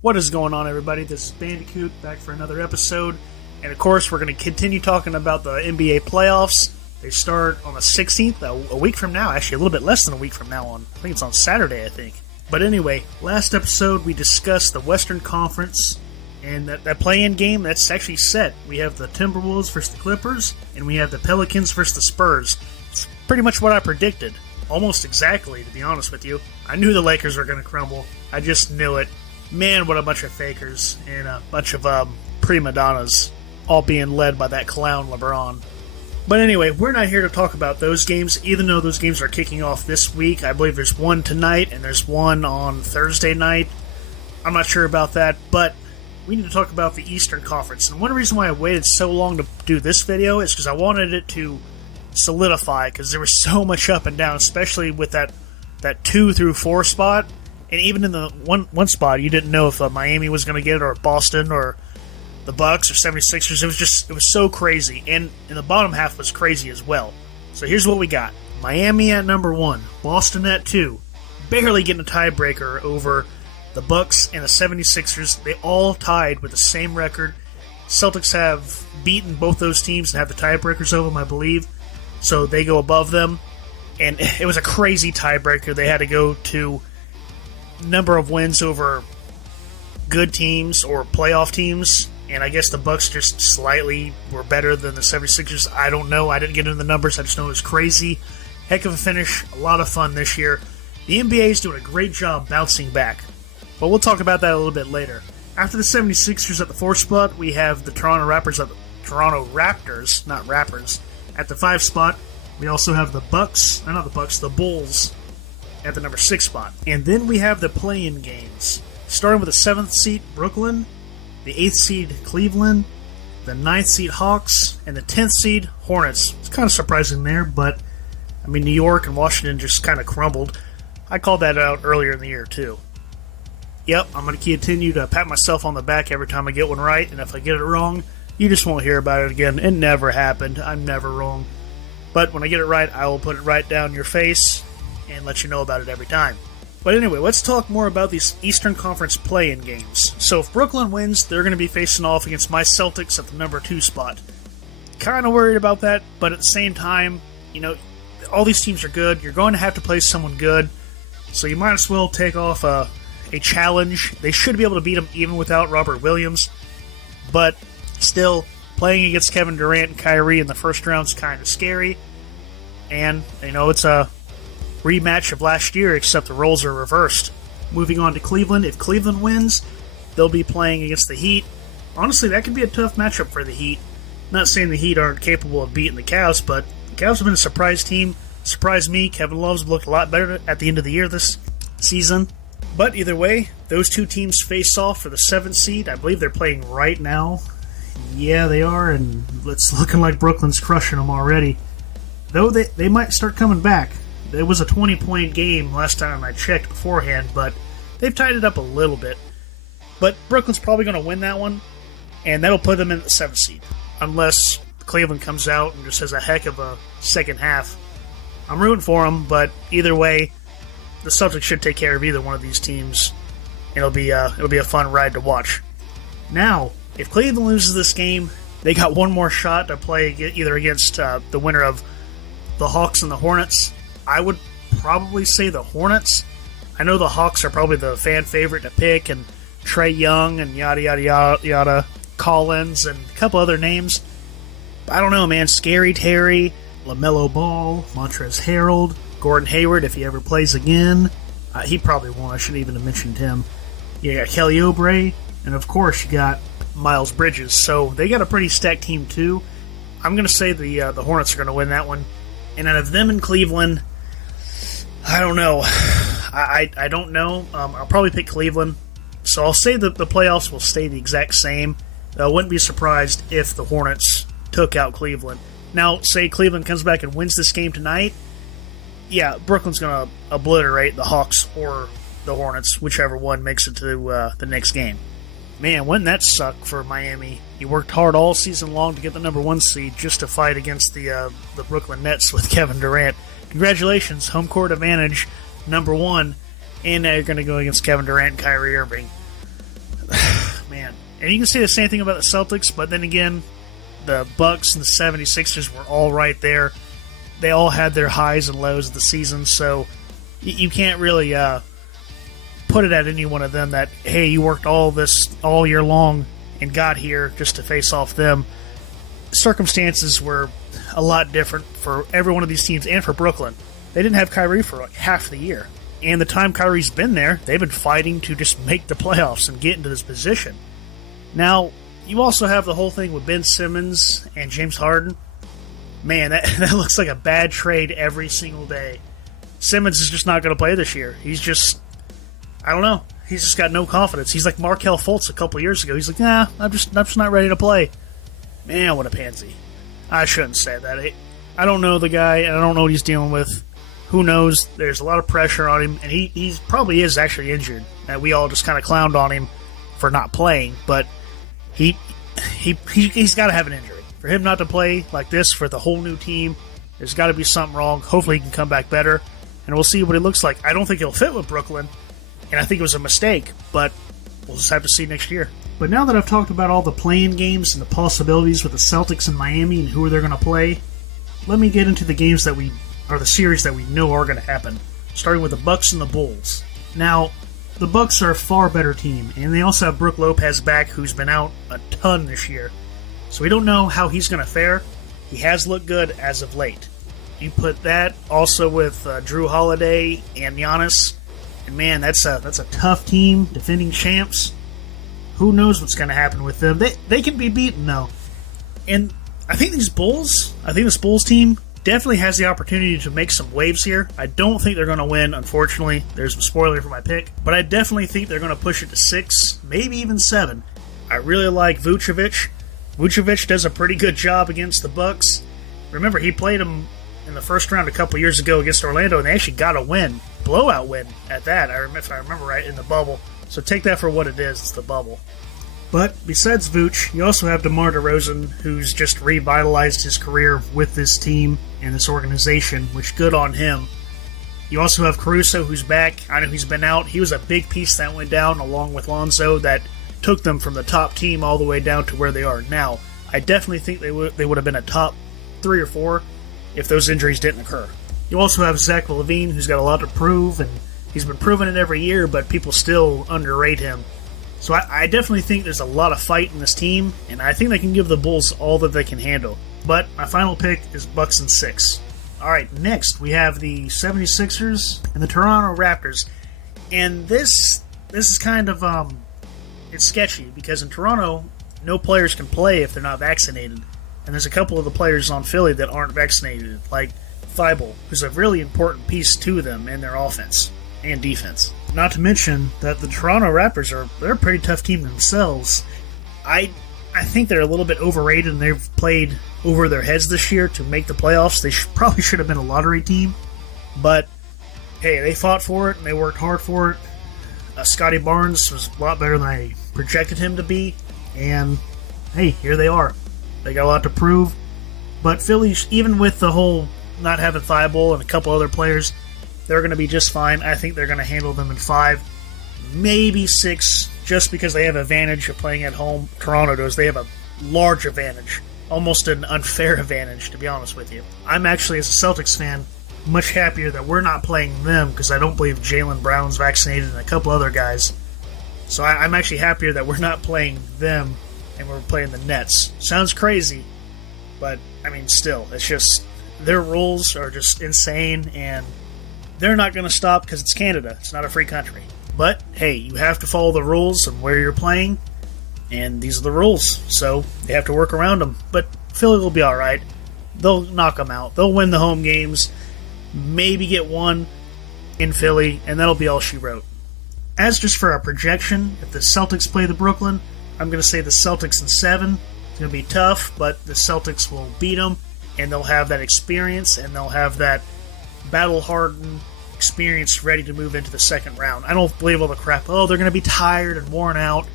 What is going on, everybody? This is Bandicoot back for another episode. And of course, we're going to continue talking about the NBA playoffs. They start on the 16th, a week from now. Actually, a little bit less than a week from now. I think it's on Saturday, I think. But anyway, last episode we discussed the Western Conference. And that play-in game, that's actually set. We have the Timberwolves versus the Clippers. And we have the Pelicans versus the Spurs. It's pretty much what I predicted. Almost exactly, to be honest with you. I knew the Lakers were going to crumble. I just knew it. Man, what a bunch of fakers and a bunch of prima donnas, all being led by that clown LeBron. But anyway, we're not here to talk about those games, even though those games are kicking off this week. I believe there's one tonight and there's one on Thursday night. I'm not sure about that, but we need to talk about the Eastern Conference. And one reason why I waited so long to do this video is because I wanted it to solidify, because there was so much up and down, especially with that 2 through 4 spot. And even in the one spot, you didn't know if Miami was going to get it, or Boston, or the Bucks, or 76ers. It was so crazy. And the bottom half was crazy as well. So here's what we got. Miami at number 1. Boston at 2. Barely getting a tiebreaker over the Bucks and the 76ers. They all tied with the same record. Celtics have beaten both those teams and have the tiebreakers over them, I believe. So they go above them. And it was a crazy tiebreaker. They had to go to number of wins over good teams or playoff teams, and I guess the Bucks just slightly were better than the 76ers. I don't know. I didn't get into the numbers. I just know it was crazy. Heck of a finish. A lot of fun this year. The NBA is doing a great job bouncing back, but we'll talk about that a little bit later. After the 76ers at the 4 spot, we have the Toronto Raptors, not rappers, at the 5 spot. We also have the Bulls at the number 6 spot. And then we have the play-in games, starting with the 7th seed Brooklyn, the 8th seed Cleveland, the 9th seed Hawks, and the 10th seed Hornets. It's kind of surprising there, but I mean, New York and Washington just kind of crumbled. I called that out earlier in the year too. Yep, I'm going to continue to pat myself on the back every time I get one right, and if I get it wrong, you just won't hear about it again. It never happened. I'm never wrong. But when I get it right, I will put it right down your face and let you know about it every time. But anyway, let's talk more about these Eastern Conference play-in games. So if Brooklyn wins, they're going to be facing off against my Celtics at the number 2 spot. Kind of worried about that, but at the same time, you know, all these teams are good. You're going to have to play someone good, so you might as well take off a challenge. They should be able to beat them even without Robert Williams, but still, playing against Kevin Durant and Kyrie in the first round is kind of scary. And, you know, it's a rematch of last year, except the roles are reversed. Moving on to Cleveland. If Cleveland wins, they'll be playing against the Heat. Honestly, that could be a tough matchup for the Heat. Not saying the Heat aren't capable of beating the Cavs, but the Cavs have been a surprise team. Surprised me. Kevin Love's looked a lot better at the end of the year this season. But either way, those two teams face off for the 7th seed. I believe they're playing right now. Yeah, they are, and it's looking like Brooklyn's crushing them already. Though they might start coming back. It was a 20-point game last time I checked beforehand, but they've tied it up a little bit. But Brooklyn's probably going to win that one, and that'll put them in the 7th seed. Unless Cleveland comes out and just has a heck of a second half. I'm rooting for them, but either way, the Celtics should take care of either one of these teams. It'll be a fun ride to watch. Now, if Cleveland loses this game, they got one more shot to play either against the winner of the Hawks and the Hornets. I would probably say the Hornets. I know the Hawks are probably the fan favorite to pick, and Trae Young and yada yada yada yada, Collins and a couple other names. But I don't know, man. Scary Terry, LaMelo Ball, Montrezl Harrell, Gordon Hayward if he ever plays again. He probably won't. I shouldn't even have mentioned him. You got Kelly Oubre, and of course you got Miles Bridges. So they got a pretty stacked team too. I'm going to say the Hornets are going to win that one. And out of them in Cleveland, I don't know. I don't know. I'll probably pick Cleveland. So I'll say that the playoffs will stay the exact same. I wouldn't be surprised if the Hornets took out Cleveland. Now, say Cleveland comes back and wins this game tonight. Yeah, Brooklyn's going to obliterate the Hawks or the Hornets, whichever one makes it to the next game. Man, wouldn't that suck for Miami? You worked hard all season long to get the number 1 seed just to fight against the Brooklyn Nets with Kevin Durant. Congratulations, home court advantage, number 1, and now you're going to go against Kevin Durant and Kyrie Irving. man. And you can say the same thing about the Celtics, but then again, the Bucks and the 76ers were all right there. They all had their highs and lows of the season, so you can't really put it at any one of them that, hey, you worked all year long and got here just to face off them. Circumstances were a lot different for every one of these teams and for Brooklyn. They didn't have Kyrie for like half the year. And the time Kyrie's been there, they've been fighting to just make the playoffs and get into this position. Now, you also have the whole thing with Ben Simmons and James Harden. Man, that looks like a bad trade every single day. Simmons is just not going to play this year. He's just, I don't know. He's just got no confidence. He's like Markelle Fultz a couple years ago. He's like, nah, I'm just not ready to play. Man, what a pansy. I shouldn't say that. I don't know the guy, and I don't know what he's dealing with. Who knows? There's a lot of pressure on him, and he probably is actually injured. And we all just kind of clowned on him for not playing, but he's got to have an injury. For him not to play like this for the whole new team, there's got to be something wrong. Hopefully he can come back better, and we'll see what he looks like. I don't think he'll fit with Brooklyn, and I think it was a mistake, but we'll just have to see next year. But now that I've talked about all the play-in games and the possibilities with the Celtics and Miami and who they're going to play, let me get into the games the series that we know are going to happen, starting with the Bucks and the Bulls. Now, the Bucks are a far better team, and they also have Brook Lopez back, who's been out a ton this year. So we don't know how he's going to fare. He has looked good as of late. You put that also with Drew Holiday and Giannis, and man, that's a tough team, defending champs. Who knows what's going to happen with them? They can be beaten, though. And I think this Bulls team definitely has the opportunity to make some waves here. I don't think they're going to win, unfortunately. There's a spoiler for my pick. But I definitely think they're going to push it to 6, maybe even 7. I really like Vucevic. Vucevic does a pretty good job against the Bucks. Remember, he played him in the first round a couple years ago against Orlando, and they actually got a win. Blowout win at that, if I remember right, in the bubble. So take that for what it is. It's the bubble. But besides Vooch, you also have DeMar DeRozan, who's just revitalized his career with this team and this organization, which good on him. You also have Caruso, who's back. I know he's been out. He was a big piece that went down, along with Lonzo, that took them from the top team all the way down to where they are now. I definitely think they would have been a top 3 or 4 if those injuries didn't occur. You also have Zach LaVine, who's got a lot to prove, and he's been proving it every year, but people still underrate him. So I definitely think there's a lot of fight in this team, and I think they can give the Bulls all that they can handle. But my final pick is Bucks in 6. All right, next we have the 76ers and the Toronto Raptors. And this is kind of it's sketchy, because in Toronto, no players can play if they're not vaccinated. And there's a couple of the players on Philly that aren't vaccinated, like Thibault, who's a really important piece to them in their offense and defense. Not to mention that the Toronto Raptors they're a pretty tough team themselves. I think they're a little bit overrated, and they've played over their heads this year to make the playoffs. They probably should have been a lottery team, but hey, they fought for it and they worked hard for it. Scotty Barnes was a lot better than I projected him to be, and hey, here they are. They got a lot to prove, but Philly, even with the whole not having Thibault and a couple other players, they're going to be just fine. I think they're going to handle them in 5, maybe 6, just because they have an advantage of playing at home. Toronto does. They have a large advantage, almost an unfair advantage, to be honest with you. I'm actually, as a Celtics fan, much happier that we're not playing them, because I don't believe Jaylen Brown's vaccinated and a couple other guys. So I'm actually happier that we're not playing them and we're playing the Nets. Sounds crazy, but I mean, still, it's just their rules are just insane, and they're not going to stop because it's Canada. It's not a free country. But, hey, you have to follow the rules and where you're playing, and these are the rules, so they have to work around them. But Philly will be all right. They'll knock them out. They'll win the home games, maybe get one in Philly, and that'll be all she wrote. As just for a projection, if the Celtics play the Brooklyn, I'm going to say the Celtics in 7. It's going to be tough, but the Celtics will beat them, and they'll have that experience, and they'll have that battle-hardened experience ready to move into the second round. I don't believe all the crap, they're going to be tired and worn out.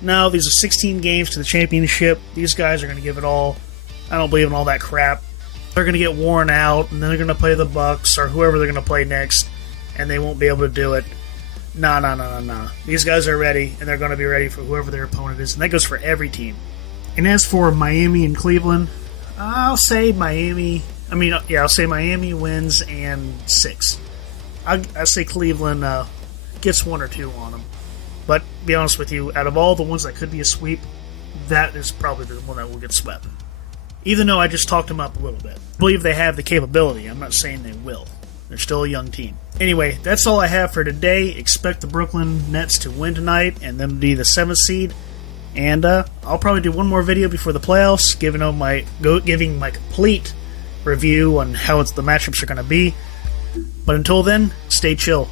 No, these are 16 games to the championship. These guys are going to give it all. I don't believe in all that crap. They're going to get worn out, and then they're going to play the Bucks or whoever they're going to play next, and they won't be able to do it. Nah. These guys are ready, and they're going to be ready for whoever their opponent is, and that goes for every team. And as for Miami and Cleveland, I'll say Miami. I'll say Miami wins and 6. I say Cleveland gets 1 or 2 on them. But be honest with you, out of all the ones that could be a sweep, that is probably the one that will get swept. Even though I just talked them up a little bit. I believe they have the capability. I'm not saying they will. They're still a young team. Anyway, that's all I have for today. Expect the Brooklyn Nets to win tonight and them to be the 7th seed. And I'll probably do one more video before the playoffs, giving my complete review on how the matchups are going to be. But until then, stay chill.